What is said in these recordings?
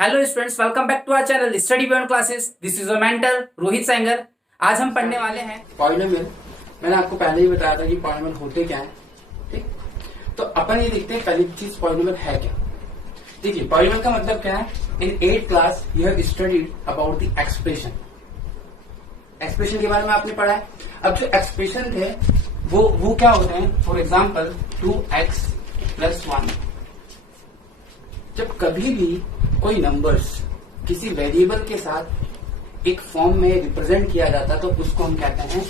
Hello students, welcome back to our channel study beyond classes. This is your mentor Rohit Sengar. आज हम पढ़ने वाले हैं पॉलिनोमियल। मैंने आपको पहले ही बताया था कि पॉलिनोमियल होते क्या है। ठीक, तो अपन ये देखते हैं पहली चीज पॉलिनोमियल है क्या। देखिए, पॉलिनोमियल का मतलब क्या है। इन 8th class you have studied about the expression. Expression के बारे में आपने पढ़ा है। अब जो एक्सप्रेशन थे वो क्या होते हैं। For example 2x + 1। जब कभी भी कोई नंबर्स किसी वेरिएबल के साथ एक फॉर्म में रिप्रेजेंट किया जाता तो उसको हम कहते हैं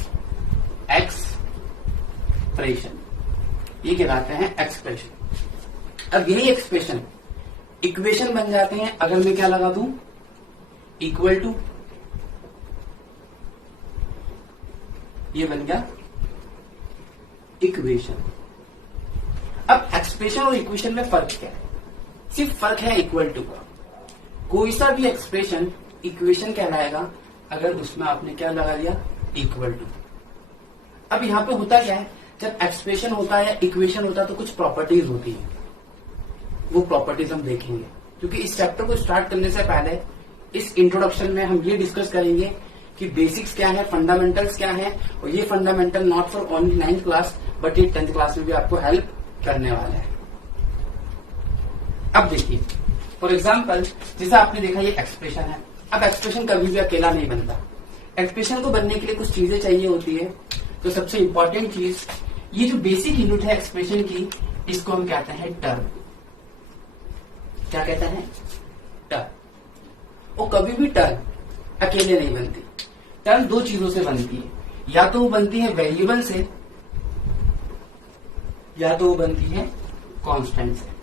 एक्सप्रेशन। ये कहलाते हैं एक्सप्रेशन। अब यही एक्सप्रेशन इक्वेशन बन जाते हैं अगर मैं क्या लगा दूं, इक्वल टू। ये बन गया इक्वेशन। अब एक्सप्रेशन और इक्वेशन में फर्क क्या है। सिर्फ फर्क है इक्वल टू का। कोई सा भी एक्सप्रेशन इक्वेशन कहलाएगा अगर उसमें आपने क्या लगा दिया, इक्वल टू। अब यहां पे होता क्या है, जब एक्सप्रेशन होता है या इक्वेशन होता है तो कुछ प्रॉपर्टीज होती है। वो प्रॉपर्टीज हम देखेंगे, क्योंकि इस चैप्टर को स्टार्ट करने से पहले इस इंट्रोडक्शन में हम ये डिस्कस करेंगे कि बेसिक्स क्या है, फंडामेंटल्स क्या है। और ये fundamental not for only 9th class but ये 10th क्लास में भी आपको हेल्प करने वाला है। अब देखिए, फॉर एग्जाम्पल जैसे आपने देखा ये एक्सप्रेशन है। अब एक्सप्रेशन कभी भी अकेला नहीं बनता। एक्सप्रेशन को बनने के लिए कुछ चीजें चाहिए होती है। तो सबसे इंपॉर्टेंट चीज, ये जो बेसिक यूनिट है एक्सप्रेशन की, इसको हम कहते हैं टर्म। क्या कहते हैं, टर्म। और कभी भी टर्म अकेले नहीं बनती। टर्म दो चीजों से बनती है, या तो वो बनती है वेरिएबल से या तो वो बनती है कांस्टेंट से।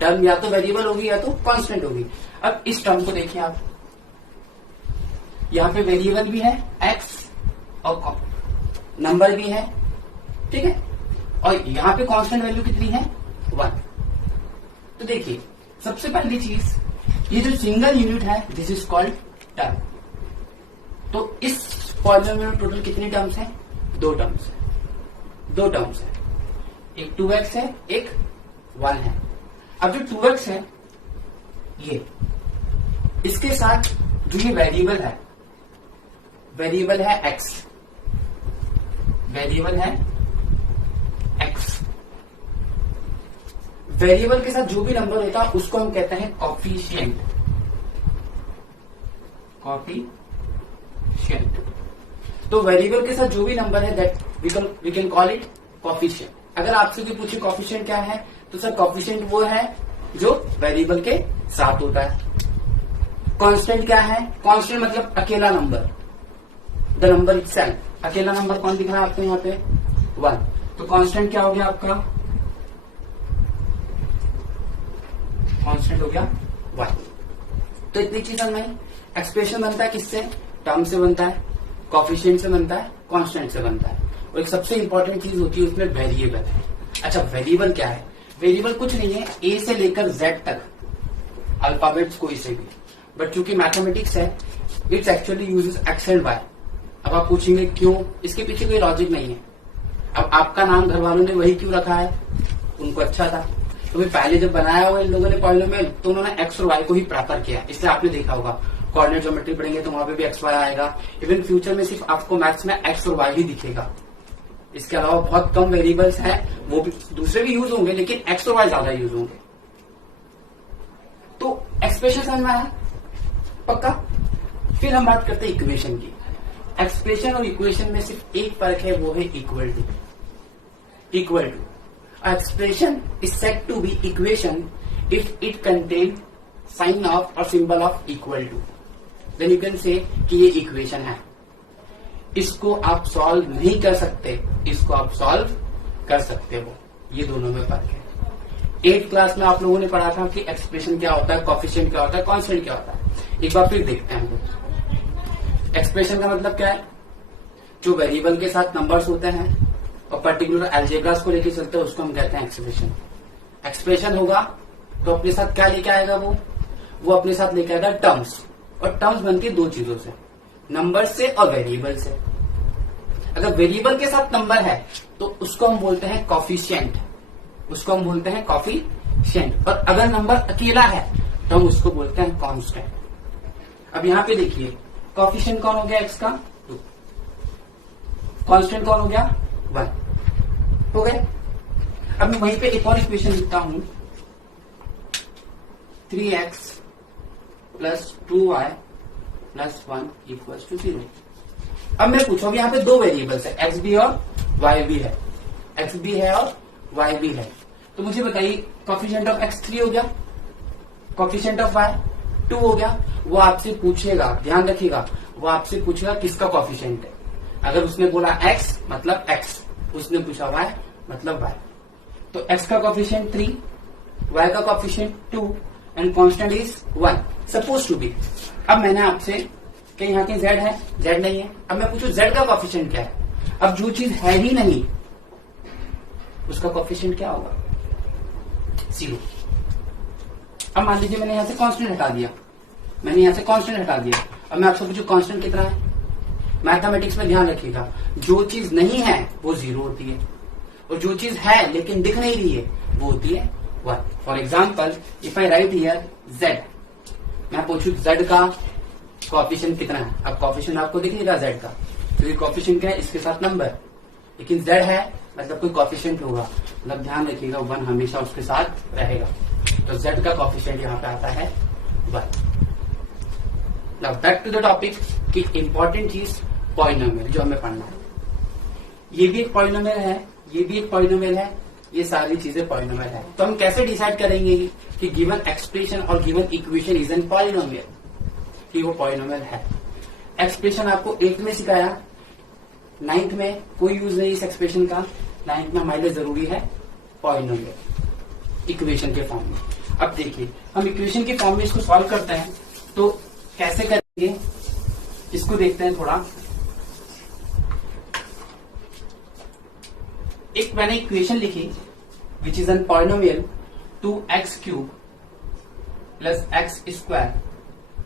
टर्म या तो वेरिएबल होगी या तो कांस्टेंट होगी। अब इस टर्म को देखिए आप, यहां पे वेरिएबल भी है x और नंबर भी है, ठीक है। और यहां पे कांस्टेंट वैल्यू कितनी है, 1। तो देखिए, सबसे पहली चीज, ये जो सिंगल यूनिट है दिस इज कॉल्ड टर्म। तो इस पॉलिनोमियल में टोटल कितनी टर्म्स है, 2 टर्म्स है। 2 टर्म्स है, एक 2x है, एक 1 है। अब जो 2x है ये, इसके साथ जो ये वेरिएबल है x, वेरिएबल है x। वेरिएबल के साथ जो भी नंबर होता है उसको हम कहते हैं कॉफिशिएंट। कॉफिशिएंट। तो वेरिएबल के साथ जो भी नंबर है that we can call it coefficient. अगर आपसे कोई पूछे कॉफिशिएंट क्या है, तो सर कॉफिशिएंट वो है जो वेरिएबल के साथ होता है। कांस्टेंट क्या है, कांस्टेंट मतलब अकेला नंबर, द नंबर इटसेल्फ। अकेला नंबर कौन दिख रहा है आपको यहाँ पे, 1। तो कांस्टेंट क्या हो गया आपका, कांस्टेंट हो गया 1। तो इतनी चीज समझ। एक्सप्रेशन बनता है किससे, टर्म से बनता है, कॉफिशिएंट से बनता है, कांस्टेंट से बनता है। और एक सबसे इंपॉर्टेंट चीज होती है उसमें वेरिएबल है। अच्छा, वेरिएबल क्या है, वेरिएबल कुछ नहीं है, ए से लेकर जेड तक अल्फाबेट्स कोई से भी। बट चूंकि मैथमेटिक्स है, it's actually uses x and y. अब आप पूछेंगे क्यों, इसके पीछे कोई लॉजिक नहीं है। अब आपका नाम घर वालों ने वही क्यों रखा है, उनको अच्छा था। तो भाई पहले जब बनाया हुआ इन लोगों ने पॉलिनोमियल, तो उन्होंने एक्स और वाई को ही प्रेफर किया। इसलिए आपने देखा होगा कोऑर्डिनेट ज्योमेट्री पढ़ेंगे तो वहां पे भी एक्स वाई आएगा। इवन फ्यूचर में सिर्फ आपको मैथ्स में एक्स और वाई ही दिखेगा। इसके अलावा बहुत कम वेरिएबल्स हैं, वो भी दूसरे भी यूज होंगे, लेकिन एक्स और वाई ज्यादा यूज होंगे। तो एक्सप्रेशन समझ में आया पक्का। फिर हम बात करते हैं इक्वेशन की। एक्सप्रेशन और इक्वेशन में सिर्फ एक फर्क है, वो है equal to. Equal to expression is said to be equation if it contain sign of or symbol of equal to, then you can say कि ये इक्वेशन है। इसको आप सॉल्व नहीं कर सकते, इसको आप सॉल्व कर सकते हो। ये दोनों में फर्क है। 8th क्लास में आप लोगों ने पढ़ा था कि एक्सप्रेशन क्या होता है, कॉफिशिएंट क्या होता है, कांस्टेंट क्या होता है। एक बार फिर देखते हैं। एक्सप्रेशन का मतलब क्या है, जो वेरिएबल के साथ नंबर्स होते हैं और पर्टिकुलर अलजेब्रास को लेकर चलते हैं उसको हम कहते हैं एक्सप्रेशन। एक्सप्रेशन होगा तो अपने साथ क्या लेके आएगा, वो अपने साथ लेके आएगा टर्म्स। और टर्म्स बनती है 2 चीजों से, नंबर से और वेरिएबल से। अगर वेरिएबल के साथ नंबर है तो उसको हम बोलते हैं कॉफिशिएंट, उसको हम बोलते हैं कॉफिशिएंट। कोफिशिएंट, और अगर नंबर अकेला है तो हम उसको बोलते हैं कांस्टेंट। अब यहां पे देखिए कोफिशिएंट कौन हो गया x का 2, कांस्टेंट कौन हो गया 1 हो गए। अब मैं वहीं पे एक और इक्वेशन लिखता हूं 3x plus 2y plus 1 equals to 0। अब मैं पूछूं अब यहाँ पे दो वेरिएबल्स है, x भी और y भी है, x भी है और y भी है, तो मुझे बताइए कोफिशिएंट ऑफ x 3 हो गया, कोफिशिएंट ऑफ y 2 हो गया। वो आपसे पूछेगा, ध्यान रखिएगा, वो आपसे पूछेगा किसका कोफिशिएंट है। अगर उसने बोला x मतलब x, उसने पूछा y मतलब y, तो x का कोफिशिएंट 3, y का coefficient 2 and constant is 1 suppose to be. अब मैंने आपसे कि यहाँ की z है, z नहीं है, अब मैं पूछूं z का कोफिशिएंट क्या है। अब जो चीज है ही नहीं उसका कोफिशिएंट क्या होगा 0। अब मान लीजिए मैंने यहां से कांस्टेंट हटा दिया, अब मैं आपसे पूछूं कांस्टेंट कितना है। मैथमेटिक्स में ध्यान रखिएगा, जो चीज नहीं है वो 0 होती है, और जो चीज है लेकिन दिख नहीं रही है वो होती है 1। For example if I right here z, मैं पूछूं z का कोफिशिएंट कितना है। अब कोफिशिएंट आपको दिखेगा z का, क्योंकि कोफिशिएंट क्या है इसके साथ नंबर, लेकिन z है मतलब कोई कोफिशिएंट होगा, मतलब ध्यान रखिएगा 1 हमेशा उसके साथ रहेगा, तो z का कोफिशिएंट यहाँ पे आता है 1। Now back to the topic कि इंपॉर्टेंट चीज पॉलिनोमियल जो हमें पढ़ना है। ये भी एक पॉलिनोमियल है, ये भी एक पॉलिनोमियल है, ये सारी चीजें पॉलिनोमियल है। तो हम कैसे डिसाइड करेंगे कि गिवन एक्सप्रेशन और given equation is an polynomial, कि वो पॉलिनोमियल है। एक्सप्रेशन आपको 8th में सिखाया, 9th में कोई यूज नहीं इस एक्सप्रेशन का, 9th में हमारे लिए जरूरी है पॉलिनोमियल इक्वेशन के फॉर्म में। अब देखिए हम इक्वेशन के फॉर्म में इसको सॉल्व करते हैं, तो कैसे करेंगे इसको देखते हैं थोड़ा। एक मैंने इक्वेशन लिखी which is an polynomial 2x³ plus x²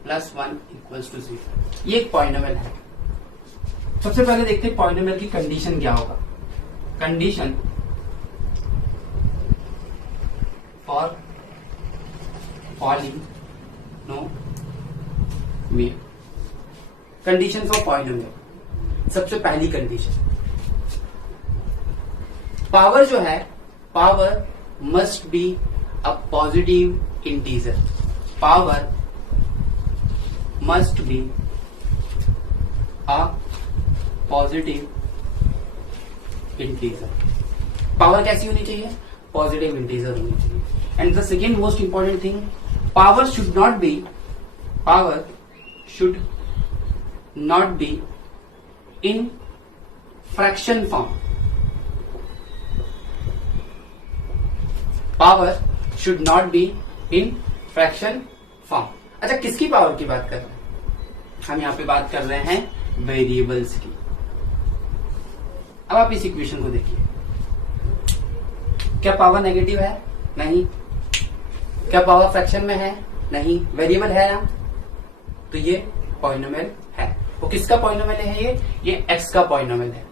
plus 1 equals to 0। ये एक पॉलिनोमियल है। सबसे पहले देखते हैं पॉलिनोमियल की कंडीशन क्या होगा। Condition for polynomial, condition for polynomial. सबसे पहली कंडीशन, पावर जो है, power must be a positive integer, power must be a positive integer. Power कैसी होनी चाहिए, पॉजिटिव इंटीजर होनी चाहिए। And the second most important thing, power should not be in fraction form, power should not be in fraction form. अच्छा, किसकी power की बात कर रहे हैं हम? यहां पे बात कर रहे हैं वेरिएबल्स की। अब आप इस इक्वेशन को देखिए, क्या पावर नेगेटिव है? नहीं। क्या पावर फ्रैक्शन में है? नहीं। वेरिएबल है ना, तो ये पॉलिनोमियल है। वो किसका पॉलिनोमियल है? ये x का पॉलिनोमियल है,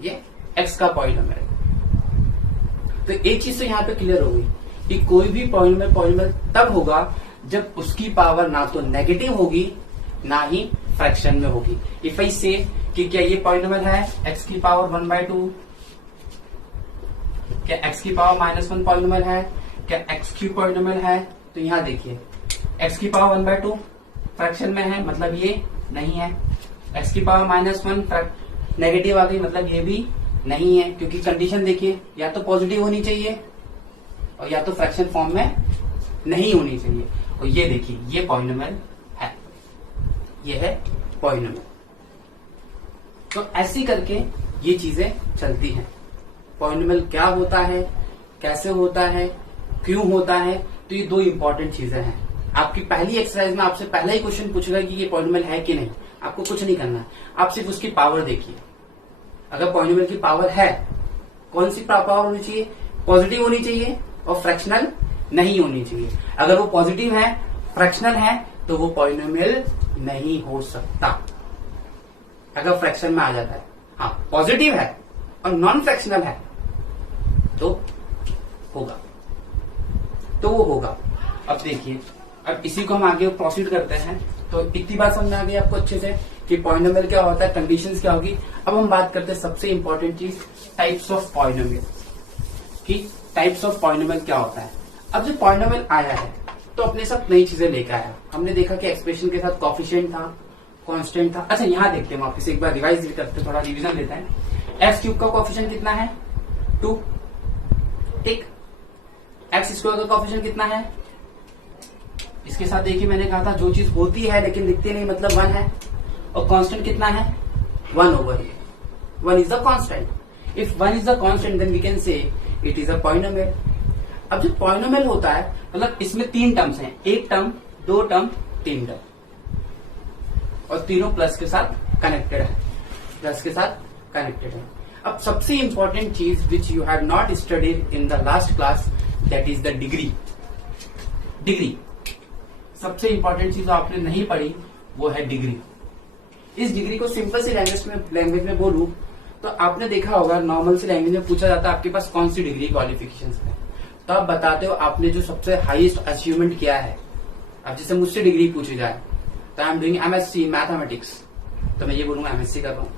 ये x का पॉलिनोमियल है। तो एक चीज तो यहां पे क्लियर हो गई कि कोई भी पॉलिनोमियल तब होगा जब उसकी पावर ना तो नेगेटिव होगी ना ही फ्रैक्शन में होगी। इफ आई से कि क्या ये पॉलिनोमियल है x की पावर 1/2, क्या x की पावर -1 पॉलिनोमियल है, क्या x³ पॉलिनोमियल है? तो यहां देखिए x की पावर 1/2 फ्रैक्शन में है, मतलब ये नहीं है। x की पावर -1 नेगेटिव आ गई, मतलब ये भी नहीं है, क्योंकि कंडीशन देखिए या तो पॉजिटिव होनी चाहिए और या तो फ्रैक्शन फॉर्म में नहीं होनी चाहिए। और ये देखिए ये पॉलिनोमियल है, ये है पॉलिनोमियल। तो ऐसी करके ये चीजें चलती हैं। पॉलिनोमियल क्या होता है, कैसे होता है, क्यों होता है, तो ये दो इंपॉर्टेंट चीजें हैं। आपकी पहली एक्सरसाइज में आपसे पहला ही क्वेश्चन पूछेगा कि ये पॉलिनोमियल है कि नहीं। आपको कुछ नहीं करना है, आप सिर्फ उसकी पावर देखिए। अगर पॉलिनोमियल की पावर है, कौन सी पावर होनी चाहिए? पॉजिटिव होनी चाहिए और फ्रैक्शनल नहीं होनी चाहिए। अगर वो पॉजिटिव है, फ्रैक्शनल है, तो वो पॉलिनोमियल नहीं हो सकता। अगर फ्रैक्शन में आ जाता है, हाँ पॉजिटिव है और नॉन फ्रैक्शनल है तो होगा। तो वो होगा। अब देखिए, अब इसी को हम आगे प्रोसीड करते हैं। तो इतनी बात समझ में आ गई आपको अच्छे से कि पॉलिनोमियल क्या होता है, कंडीशंस क्या होगी। अब हम बात करते हैं सबसे इंपॉर्टेंट चीज, टाइप्स ऑफ पॉलिनोमियल कि टाइप्स ऑफ पॉलिनोमियल क्या होता है। अब जब पॉलिनोमियल आया है तो अपने साथ नई चीजें लेकर आया। हमने देखा कि एक्सप्रेशन के साथ कोफिशिएंट था, कांस्टेंट था। अच्छा, यहाँ देखते हैं वापस एक बार रिवाइज करते हैं, थोड़ा रिवीजन लेते हैं। एक्स क्यूब का कोफिशिएंट कितना है, 2, ठीक। एक्स स्क्वायर का कोफिशिएंट कितना है, इसके साथ देखिए मैंने कहा था जो चीज होती है लेकिन दिखती नहीं, मतलब 1 है। और कांस्टेंट कितना है, 1/1 is the constant. If 1 is the constant then we can say it is a polynomial. अब जो पॉलिनोमियल होता है मतलब इसमें 3 टर्म्स हैं, 1 टर्म, 2 टर्म, 3 टर्म, और तीनों प्लस के साथ कनेक्टेड है, प्लस के साथ कनेक्टेड है। अब सबसे इंपॉर्टेंट चीज which you have not studied in the last class, that is the degree. Degree सबसे इंपॉर्टेंट चीज आपने नहीं पढ़ी, वो है डिग्री। इस डिग्री को सिंपल सी लैंग्वेज में बोलूं तो आपने देखा होगा नॉर्मल सी लैंग्वेज में पूछा जाता है आपके पास कौन सी डिग्री क्वालिफिकेशन है, तो आप बताते हो आपने जो सबसे हाईएस्ट अचीवमेंट किया है। अब जैसे मुझसे डिग्री पूछी जाए तो I am doing MSc mathematics, तो मैं ये बोलूंगा एमएससी कर रहा हूँ।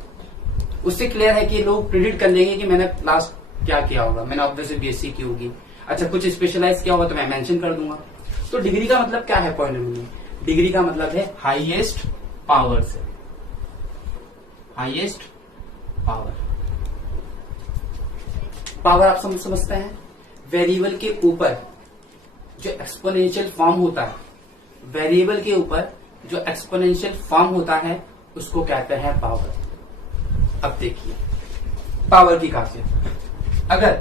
उससे क्लियर है कि लोग प्रिडिक्ट कर लेंगे कि मैंने लास्ट क्या किया होगा, मैंने ऑब्वियसली बीएससी की होगी। अच्छा, कुछ स्पेशलाइज किया होगा तो मैं मेंशन कर दूंगा। तो डिग्री का मतलब क्या है पॉलिनोमियल में? डिग्री का मतलब है हाईएस्ट पावर से, हाईएस्ट पावर। पावर आप समझते हैं, वेरिएबल के ऊपर जो एक्सपोनेंशियल फॉर्म होता है, वेरिएबल के ऊपर जो एक्सपोनेंशियल फॉर्म होता है उसको कहते हैं पावर। अब देखिए पावर की खासियत, अगर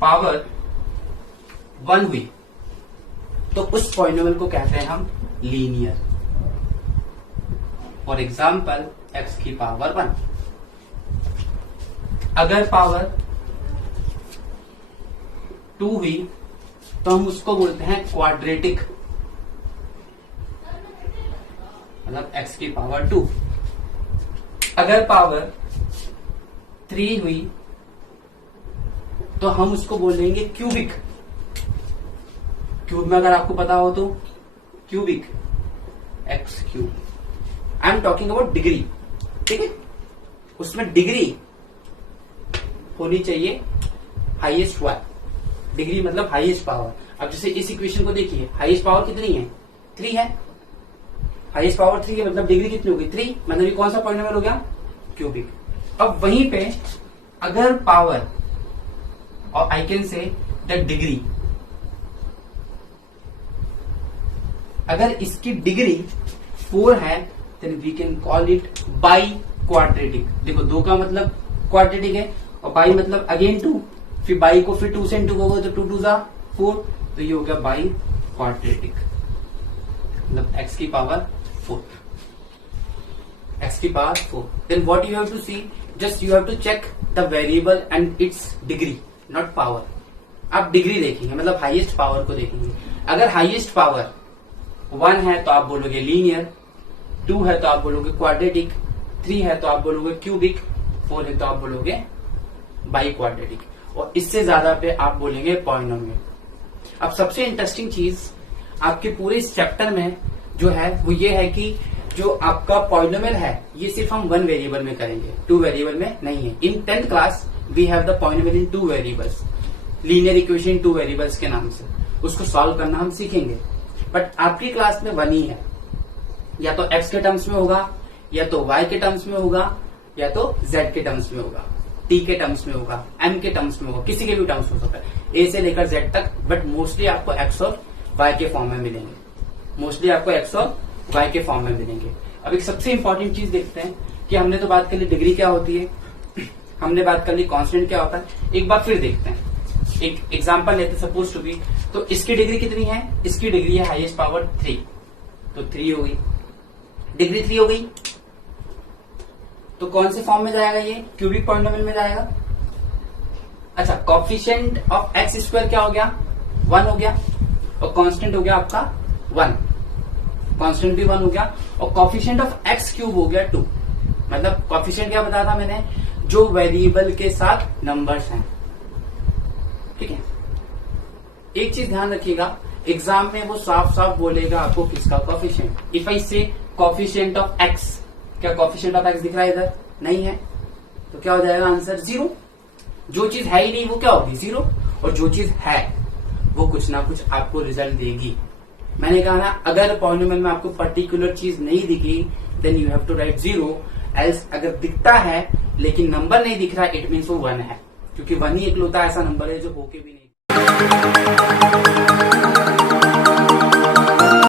पावर 1 हुई तो उस पॉलिनोमियल को कहते हैं हम लीनियर। फॉर एग्जाम्पल x की पावर 1। अगर पावर 2 हुई तो हम उसको बोलते हैं क्वाड्रेटिक, मतलब x की पावर 2। अगर पावर 3 हुई तो हम उसको बोलेंगे क्यूबिक। क्यूब में अगर आपको पता हो तो cubic, x cube. I am talking about degree, ठीक है। उसमें डिग्री होनी चाहिए हाईएस्ट 1। डिग्री मतलब हाईएस्ट पावर। अब जैसे इस इक्वेशन को देखिए, हाईएस्ट पावर कितनी है, 3 है। हाईएस्ट पावर 3 है मतलब डिग्री कितनी होगी, 3। मतलब ये कौन सा पॉलिनोमियल हो गया, क्यूबिक। अब वहीं पे अगर पावर, और I can say that degree, अगर इसकी डिग्री 4 है then we can call it by quadratic. देखो 2 का मतलब क्वाड्रेटिक है और बाई मतलब अगेन 2, फिर बाई को फिर 2 से इंटू होगा तो 2 2 जा 4, तो ये हो गया बाई क्वाड्रेटिक, मतलब x की पावर 4, x की power 4। Then what you have to see, just you have to check the variable and its degree, not power. आप डिग्री देखेंगे मतलब हाईएस्ट पावर को देखेंगे। अगर हाईएस्ट पावर 1 है तो आप बोलोगे लीनियर, 2 है तो आप बोलोगे क्वाड्रेटिक, 3 है तो आप बोलोगे क्यूबिक, 4 है तो आप बोलोगे बाई क्वाड्रेटिक, और इससे ज्यादा पे आप बोलेंगे पॉलिनोमियल। अब सबसे इंटरेस्टिंग चीज आपके पूरे इस चैप्टर में जो है वो ये है कि जो आपका पॉलिनोमियल है ये सिर्फ हम 1 वेरिएबल में करेंगे, 2 वेरिएबल में नहीं है। In 10th class we have the polynomial in 2 variables, linear equation in 2 variables के नाम से, उसको सॉल्व करना हम सीखेंगे। बट आपकी क्लास में 1 ही है, या तो x के टर्म्स में होगा, या तो y के टर्म्स में होगा, या तो z के टर्म्स में होगा, t के टर्म्स में होगा, m के टर्म्स में होगा, किसी के भी टर्म्स हो सकता है, a से लेकर z तक। बट मोस्टली आपको x और y के फॉर्म में मिलेंगे, मोस्टली आपको x और y के फॉर्म में मिलेंगे। अब एक सबसे इंपॉर्टेंट चीज देखते हैं कि हमने तो बात कर ली डिग्री क्या होती है, हमने बात कर ली कांस्टेंट क्या होता है। एक बार फिर देखते हैं, एक एग्जांपल लेते सपोज टू बी, तो इसकी डिग्री कितनी है, इसकी डिग्री है हाईएस्ट पावर 3, तो 3 हो गई, डिग्री 3 हो गई, तो कौन से फॉर्म में जाएगा, ये क्यूबिक पॉलिनोमियल में जाएगा। अच्छा, कोएफिशिएंट ऑफ एक्स स्क्वायर क्या हो गया, 1 हो गया, और कांस्टेंट हो गया आपका 1, कांस्टेंट भी 1 हो गया, और कोएफिशिएंट ऑफ एक्स क्यूब हो गया 2। मतलब कोएफिशिएंट क्या बताया था मैंने, जो वेरिएबल के साथ नंबर्स हैं, ठीक है। एक चीज ध्यान रखिएगा, एग्जाम में वो साफ साफ बोलेगा आपको किसका कोफिशिएंट। इफ आई से कोफिशिएंट ऑफ एक्स, क्या कोफिशिएंट ऑफ एक्स दिख रहा है इधर? नहीं है, तो क्या हो जाएगा आंसर? 0। जो चीज है ही नहीं वो क्या होगी? 0। और जो चीज है वो कुछ ना कुछ आपको रिजल्ट देगी। मैंने कहा ना, अगर पॉलिनोमियल में आपको पर्टिकुलर चीज नहीं दिखी then you have to write 0। Else अगर दिखता है लेकिन नंबर नहीं दिख रहा, इट मीन्स वो 1 है, क्योंकि 1 ही इकलौता ऐसा नंबर है जो होके भी नहीं।